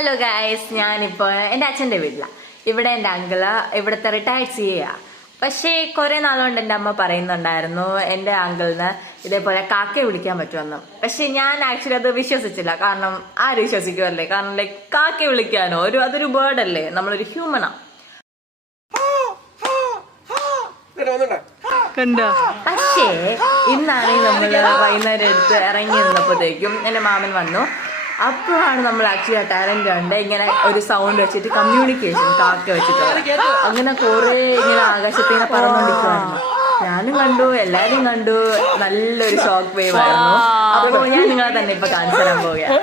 Hello guys, ഞാനിപ്പോൾ എൻ്റെ അച്ഛൻ്റെ വീട്ടിലാണ്. ഇവിടെ എൻ്റെ അങ്കിള് ഇവിടുത്തെ റിട്ടയർഡ് CA. പക്ഷേ കുറേ നാളുകൊണ്ട് എൻ്റെ അമ്മ പറയുന്നുണ്ടായിരുന്നു എൻ്റെ അങ്കിളിന് ഇതേപോലെ കാക്കയെ വിളിക്കാൻ പറ്റുമെന്ന്. പക്ഷെ ഞാൻ ആക്ച്വലി അത് വിശ്വസിച്ചില്ല. കാരണം ആര് വിശ്വസിക്കുമല്ലേ? കാരണം ലൈക്ക് കാക്കയെ വിളിക്കാനോ, അതൊരു ബേർഡ് അല്ലേ, നമ്മളൊരു ഹ്യൂമനാ. പക്ഷേ ഇന്നാണെങ്കിൽ നമ്മള് വൈകുന്നേരം എടുത്ത് ഇറങ്ങി നിന്നപ്പോഴത്തേക്കും എൻ്റെ മാമൻ വന്നു. അപ്പോഴാണ് നമ്മൾ ആക്ച്വലി ആ ടാലന്റ് കണ്ട് ഇങ്ങനെ ഒരു സൗണ്ട് വെച്ചിട്ട് കമ്മ്യൂണിക്കേഷൻ കാക്ക വെച്ചിട്ട് അങ്ങനെ കുറെ ഇങ്ങനെ ആകാശത്ത് ഇങ്ങനെ പറന്നുകൊണ്ടിരിക്കുവായിരുന്നു. ഞാനും കണ്ടു, എല്ലാരും കണ്ടു. നല്ലൊരു ഷോക്ക് വേവ് ആയിരുന്നു. അപ്പോൾ ഞാൻ നിങ്ങളെ തന്നെ ഇപ്പൊ കാണിച്ചു തരാൻ പോവുകയാണ്.